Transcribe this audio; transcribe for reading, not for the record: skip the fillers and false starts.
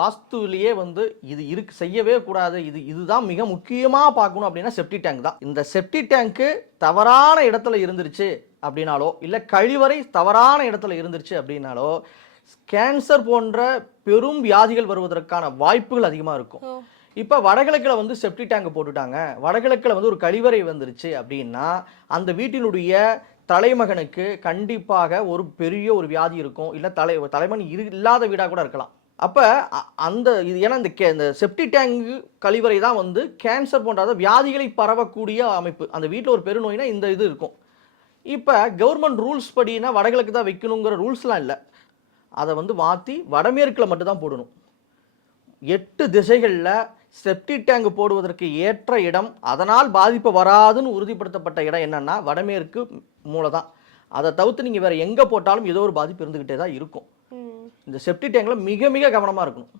வாஸ்துவிலேயே வந்து இது இருக்கு செய்யவே கூடாது, இதுதான் மிக முக்கியமாக பார்க்கணும் அப்படின்னா செப்டி டேங்க் தான். இந்த செப்டி டேங்க்கு தவறான இடத்துல இருந்துருச்சு அப்படின்னாலோ, இல்லை கழிவறை தவறான இடத்துல இருந்துருச்சு அப்படின்னாலோ, கேன்சர் போன்ற பெரும் வியாதிகள் வருவதற்கான வாய்ப்புகள் அதிகமாக இருக்கும். இப்போ வடகிழக்கில் வந்து செப்டி டேங்க் போட்டுட்டாங்க, வடகிழக்கில் வந்து ஒரு கழிவறை வந்துருச்சு அப்படின்னா அந்த வீட்டினுடைய தலைமகனுக்கு கண்டிப்பாக ஒரு பெரிய ஒரு வியாதி இருக்கும், இல்லை தலைமகன் இல்லாத வீடாக கூட இருக்கலாம். அப்போ அந்த இது ஏன்னா இந்த செப்டி டேங்கு கழிவறை தான் வந்து கேன்சர் போன்ற வியாதிகளை பரவக்கூடிய அமைப்பு. அந்த வீட்டில் ஒரு பெருநோய்னா இந்த இது இருக்கும். இப்போ கவர்மெண்ட் ரூல்ஸ் படினா வடகிழக்கு தான் வைக்கணுங்கிற ரூல்ஸ்லாம் இல்லை. அதை வந்து மாற்றி வடமேற்கில் மட்டும்தான் போடணும். 8 திசைகளில் செப்டி டேங்க் போடுவதற்கு ஏற்ற இடம், அதனால் பாதிப்பு வராதுன்னு உறுதிப்படுத்தப்பட்ட இடம் என்னன்னா வடமேற்கு மூலை தான். அதை தவிர்த்து நீங்கள் வேற எங்கே போட்டாலும் ஏதோ ஒரு பாதிப்பு இருந்துக்கிட்டே தான் இருக்கும். இந்த செப்டி டேங்க்ல மிக மிக கவனமாக இருக்கணும்.